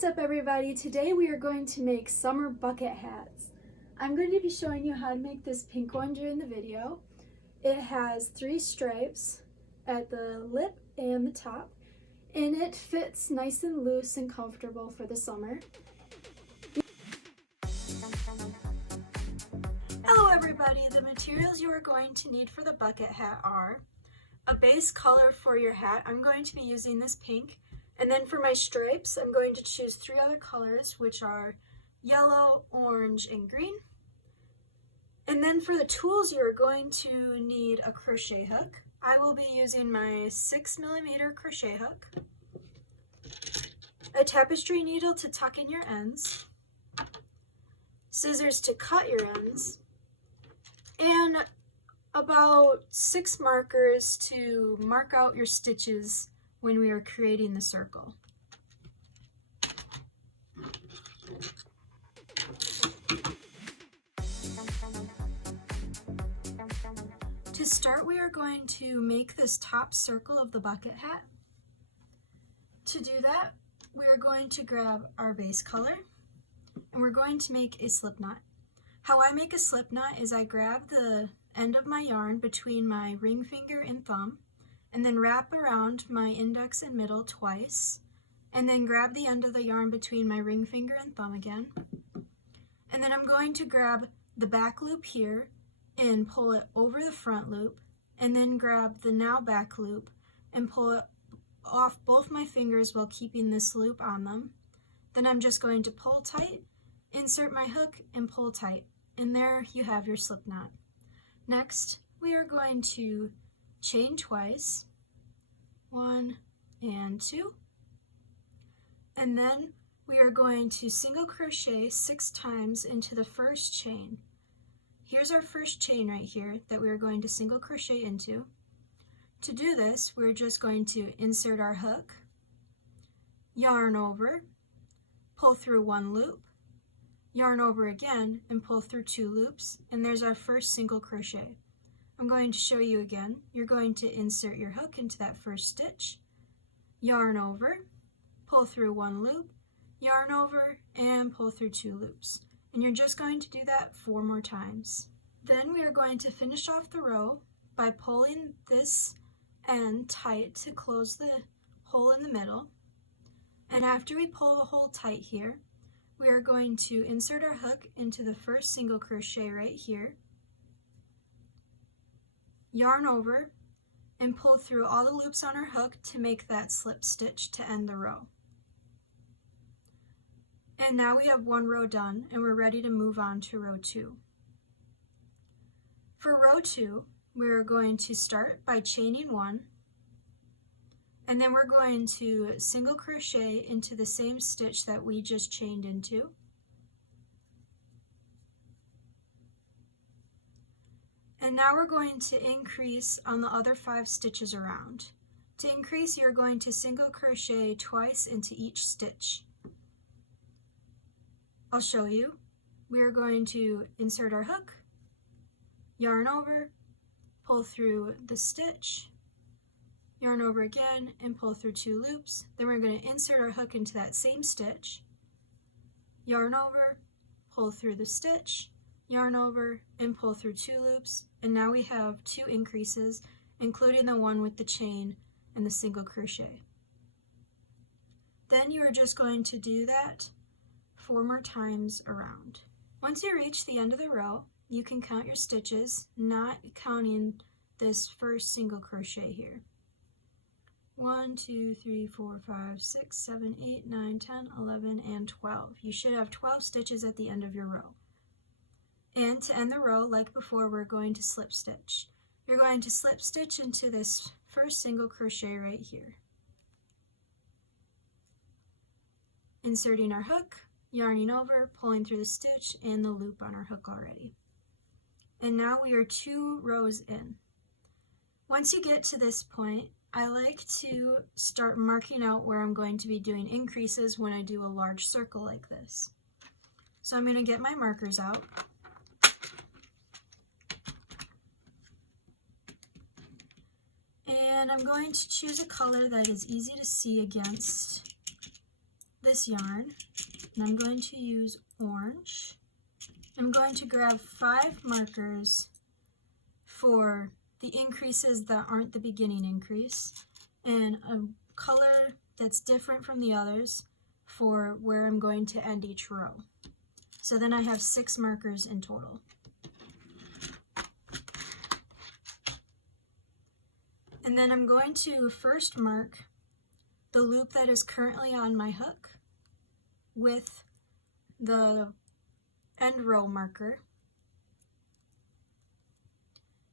What's up everybody? Today we are going to make summer bucket hats. I'm going to be showing you how to make this pink one during the video. It has 3 stripes at the lip and the top, and it fits nice and loose and comfortable for the summer. Hello everybody! The materials you are going to need for the bucket hat are a base color for your hat. I'm going to be using this pink. And then for my stripes, I'm going to choose 3 other colors, which are yellow, orange, and green. And then for the tools, you're going to need a crochet hook. I will be using my 6mm crochet hook, a tapestry needle to tuck in your ends, scissors to cut your ends, and about 6 markers to mark out your stitches when we are creating the circle. To start, we are going to make this top circle of the bucket hat. To do that, we are going to grab our base color and we're going to make a slip knot. How I make a slip knot is I grab the end of my yarn between my ring finger and thumb, and then wrap around my index and middle twice, and then grab the end of the yarn between my ring finger and thumb again. And then I'm going to grab the back loop here and pull it over the front loop, and then grab the now back loop and pull it off both my fingers while keeping this loop on them. Then I'm just going to pull tight, insert my hook, and pull tight. And there you have your slip knot. Next, we are going to chain twice, 1 and 2, and then we are going to single crochet 6 times into the first chain. Here's our first chain right here that we are going to single crochet into. To do this, we're just going to insert our hook, yarn over, pull through 1 loop, yarn over again, and pull through 2 loops, and there's our first single crochet. I'm going to show you again. You're going to insert your hook into that first stitch, yarn over, pull through 1 loop, yarn over, and pull through 2 loops. And you're just going to do that 4 more times. Then we are going to finish off the row by pulling this end tight to close the hole in the middle. And after we pull the hole tight here, we are going to insert our hook into the first single crochet right here, yarn over, and pull through all the loops on our hook to make that slip stitch to end the row. And now we have 1 row done and we're ready to move on to row 2. For row 2, we're going to start by chaining 1, and then we're going to single crochet into the same stitch that we just chained into. And now we're going to increase on the other 5 stitches around. To increase, you're going to single crochet twice into each stitch. I'll show you. We are going to insert our hook, yarn over, pull through the stitch, yarn over again, and pull through 2 loops. Then we're going to insert our hook into that same stitch, yarn over, pull through the stitch, yarn over, and pull through 2 loops, and now we have 2 increases, including the one with the chain and the single crochet. Then you are just going to do that 4 more times around. Once you reach the end of the row, you can count your stitches, not counting this first single crochet here. 1, 2, 3, 4, 5, 6, 7, 8, 9, 10, 11, and 12. You should have 12 stitches at the end of your row. And to end the row, like before, we're going to slip stitch. You're going to slip stitch into this first single crochet right here. Inserting our hook, yarning over, pulling through the stitch and the loop on our hook already. And now we are 2 rows in. Once you get to this point, I like to start marking out where I'm going to be doing increases when I do a large circle like this. So I'm going to get my markers out. And I'm going to choose a color that is easy to see against this yarn, and I'm going to use orange. I'm going to grab 5 markers for the increases that aren't the beginning increase, and a color that's different from the others for where I'm going to end each row. So then I have 6 markers in total. And then I'm going to first mark the loop that is currently on my hook with the end row marker.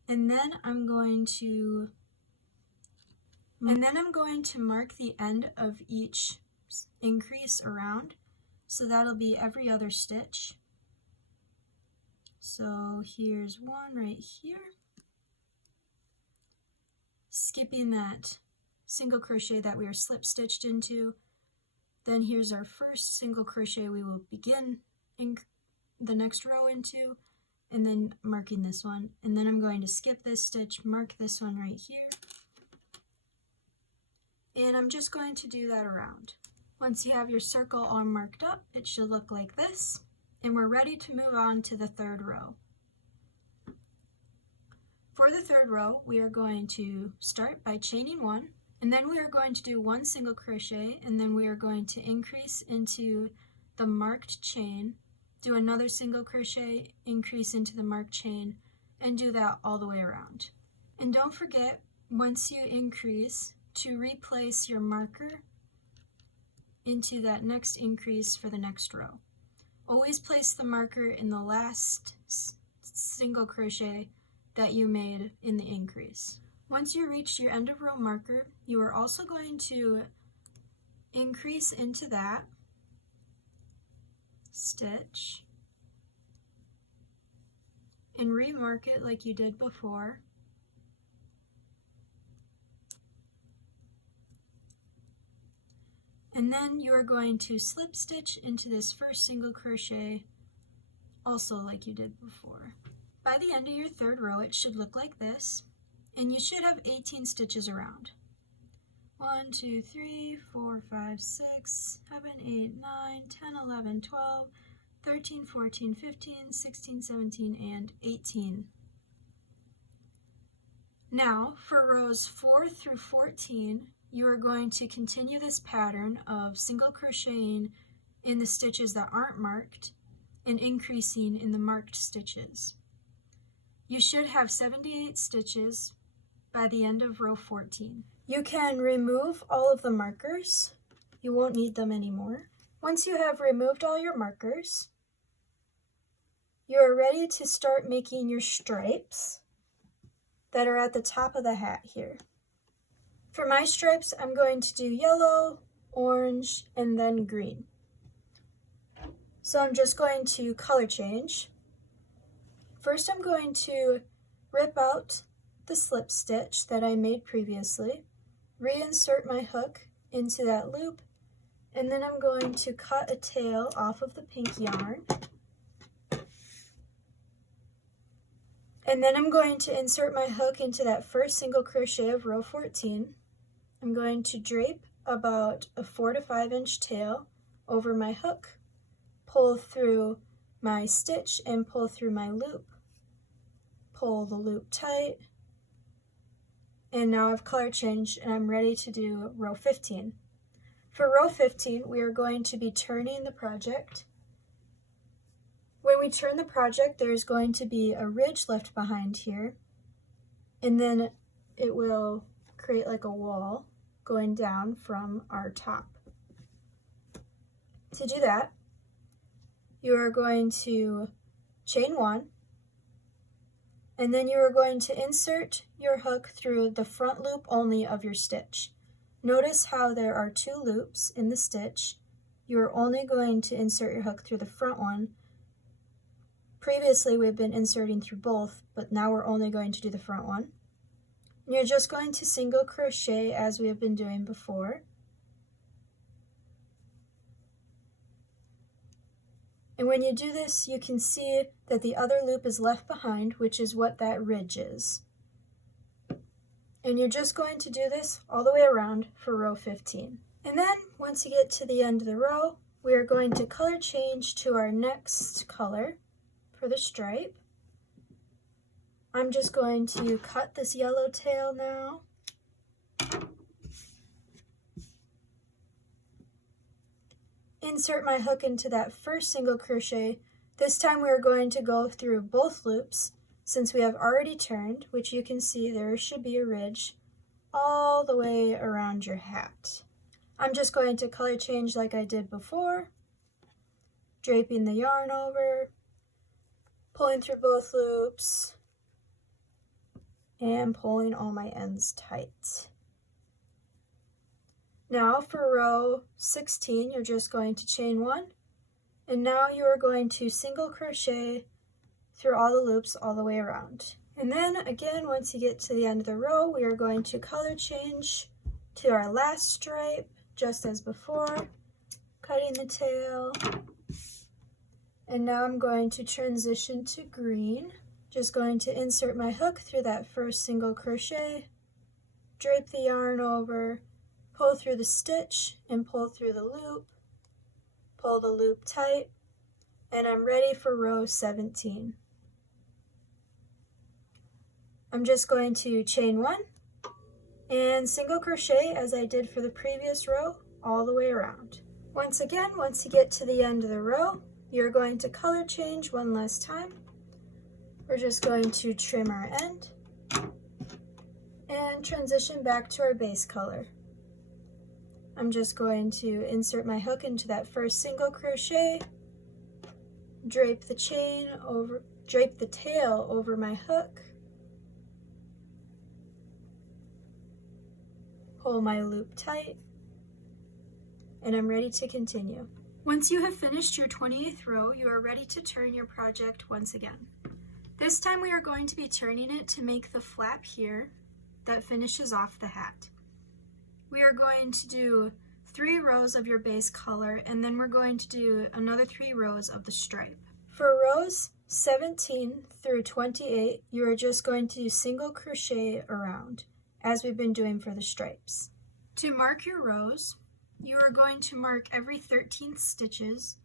And then I'm going to mark the end of each increase around. So that'll be every other stitch. So here's one right here. Skipping that single crochet that we are slip stitched into. Then here's our first single crochet we will begin in the next row into, and then marking this one. And then I'm going to skip this stitch, mark this one right here. And I'm just going to do that around. Once you have your circle all marked up, it should look like this. And we're ready to move on to the third row. For the third row, we are going to start by chaining 1, and then we are going to do 1 single crochet, and then we are going to increase into the marked chain, do another single crochet, increase into the marked chain, and do that all the way around. And don't forget, once you increase, to replace your marker into that next increase for the next row. Always place the marker in the last single crochet that you made in the increase. Once you reach your end of row marker, you are also going to increase into that stitch and remark it like you did before. And then you are going to slip stitch into this first single crochet, also like you did before. By the end of your third row, it should look like this, and you should have 18 stitches around. 1, 2, 3, 4, 5, 6, 7, 8, 9, 10, 11, 12, 13, 14, 15, 16, 17, and 18. Now, for rows 4 through 14, you are going to continue this pattern of single crocheting in the stitches that aren't marked and increasing in the marked stitches. You should have 78 stitches by the end of row 14. You can remove all of the markers. You won't need them anymore. Once you have removed all your markers, you are ready to start making your stripes that are at the top of the hat here. For my stripes, I'm going to do yellow, orange, and then green. So I'm just going to color change. First, I'm going to rip out the slip stitch that I made previously, reinsert my hook into that loop, and then I'm going to cut a tail off of the pink yarn. And then I'm going to insert my hook into that first single crochet of row 14. I'm going to drape about a 4 to 5 inch tail over my hook, pull through my stitch and pull through my loop. Pull the loop tight, and now I've color changed and I'm ready to do row 15. For row 15, we are going to be turning the project. When we turn the project, there's going to be a ridge left behind here, and then it will create like a wall going down from our top. To do that, you are going to chain 1, and then you are going to insert your hook through the front loop only of your stitch. Notice how there are 2 loops in the stitch. You are only going to insert your hook through the front one. Previously we've been inserting through both, but now we're only going to do the front one. And you're just going to single crochet as we have been doing before. And when you do this, you can see that the other loop is left behind, which is what that ridge is. And you're just going to do this all the way around for row 15. And then once you get to the end of the row, we are going to color change to our next color for the stripe. I'm just going to cut this yellow tail now. Insert my hook into that first single crochet. This time we are going to go through both loops since we have already turned, which you can see there should be a ridge all the way around your hat. I'm just going to color change like I did before, draping the yarn over, pulling through both loops, and pulling all my ends tight. Now for row 16, you're just going to chain 1, and now you are going to single crochet through all the loops all the way around. And then again, once you get to the end of the row, we are going to color change to our last stripe, just as before, cutting the tail. And now I'm going to transition to green. Just going to insert my hook through that first single crochet, drape the yarn over, pull through the stitch and pull through the loop, pull the loop tight, and I'm ready for row 17. I'm just going to chain 1 and single crochet as I did for the previous row all the way around. Once again, once you get to the end of the row, you're going to color change one last time. We're just going to trim our end and transition back to our base color. I'm just going to insert my hook into that first single crochet, drape the tail over my hook, pull my loop tight, and I'm ready to continue. Once you have finished your 28th row, you are ready to turn your project once again. This time we are going to be turning it to make the flap here that finishes off the hat. We are going to do 3 rows of your base color, and then we're going to do another 3 rows of the stripe. For rows 17 through 28, you are just going to single crochet around, as we've been doing for the stripes. To mark your rows, you are going to mark every 13th stitches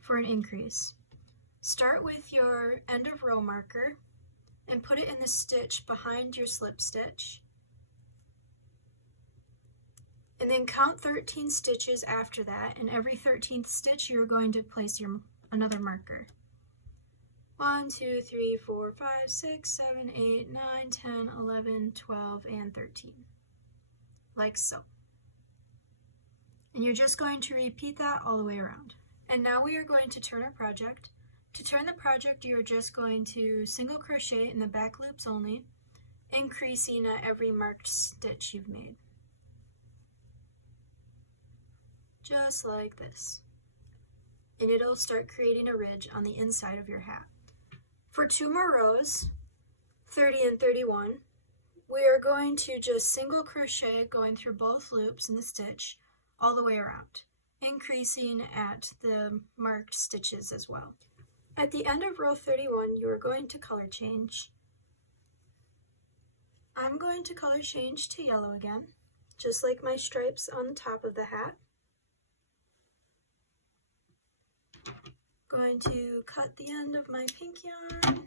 for an increase. Start with your end of row marker and put it in the stitch behind your slip stitch. And then count 13 stitches after that, and every 13th stitch you're going to place another marker. 1, 2, 3, 4, 5, 6, 7, 8, 9, 10, 11, 12, and 13. Like so. And you're just going to repeat that all the way around. And now we are going to turn our project. To turn the project, you're just going to single crochet in the back loops only, increasing at every marked stitch you've made. Just like this. And it'll start creating a ridge on the inside of your hat. For 2 more rows, 30 and 31, we are going to just single crochet going through both loops in the stitch all the way around, increasing at the marked stitches as well. At the end of row 31, you are going to color change. I'm going to color change to yellow again, just like my stripes on the top of the hat. Going to cut the end of my pink yarn,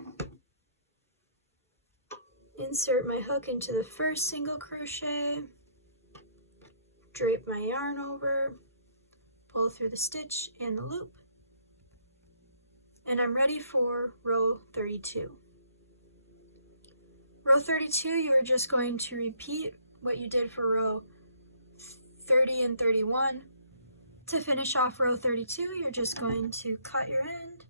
insert my hook into the first single crochet, drape my yarn over, pull through the stitch and the loop, and I'm ready for row 32. Row 32, you are just going to repeat what you did for row 30 and 31. To finish off row 32, you're just going to cut your end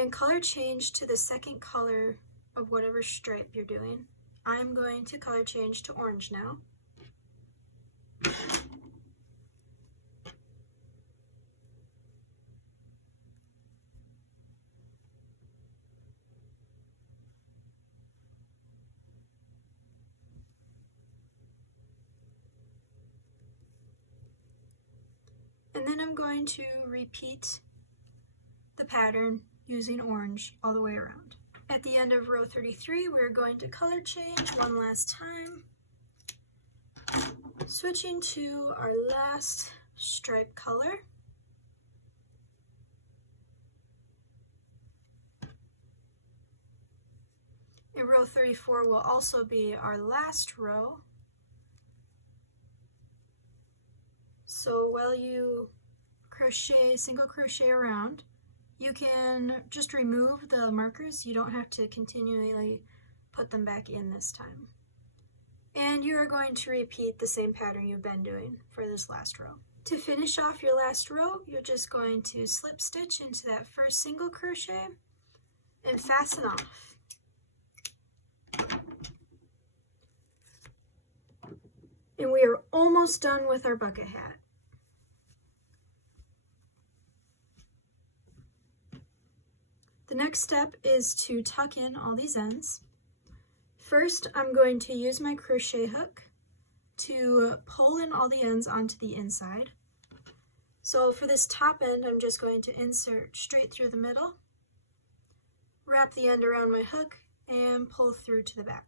and color change to the second color of whatever stripe you're doing. I'm going to color change to orange now. And then I'm going to repeat the pattern using orange all the way around. At the end of row 33, we're going to color change one last time Switching to our last stripe color. And row 34 will also be our last row. So while you crochet, single crochet around, you can just remove the markers. You don't have to continually put them back in this time. And you are going to repeat the same pattern you've been doing for this last row. To finish off your last row, you're just going to slip stitch into that first single crochet and fasten off. And we are almost done with our bucket hat. The next step is to tuck in all these ends. First, I'm going to use my crochet hook to pull in all the ends onto the inside. So for this top end, I'm just going to insert straight through the middle, wrap the end around my hook, and pull through to the back.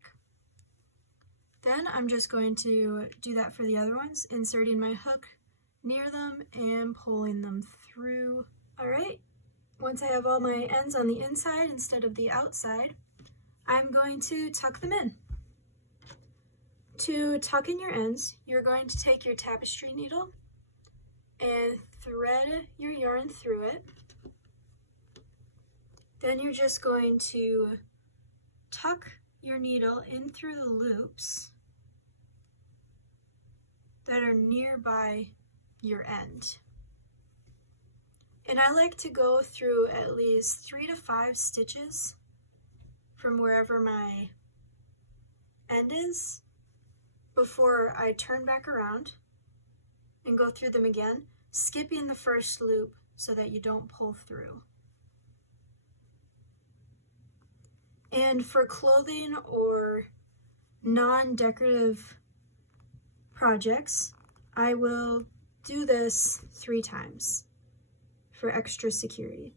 Then I'm just going to do that for the other ones, inserting my hook near them and pulling them through. All right. Once I have all my ends on the inside instead of the outside, I'm going to tuck them in. To tuck in your ends, you're going to take your tapestry needle and thread your yarn through it. Then you're just going to tuck your needle in through the loops that are nearby your end. And I like to go through at least 3 to 5 stitches from wherever my end is before I turn back around and go through them again, skipping the first loop so that you don't pull through. And for clothing or non-decorative projects, I will do this 3 times for extra security.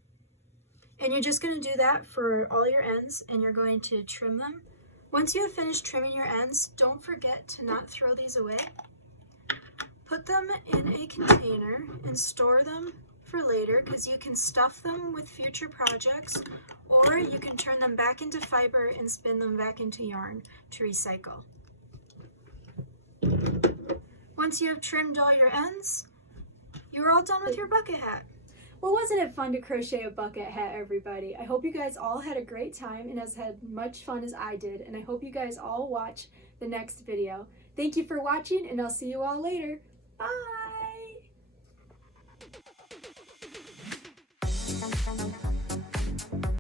And you're just going to do that for all your ends, and you're going to trim them. Once you have finished trimming your ends, don't forget to not throw these away. Put them in a container and store them for later, because you can stuff them with future projects, or you can turn them back into fiber and spin them back into yarn to recycle. Once you have trimmed all your ends, you're all done with your bucket hat. Well, wasn't it fun to crochet a bucket hat, everybody? I hope you guys all had a great time and has had much fun as I did, and I hope you guys all watch the next video. Thank you for watching, and I'll see you all later. Bye!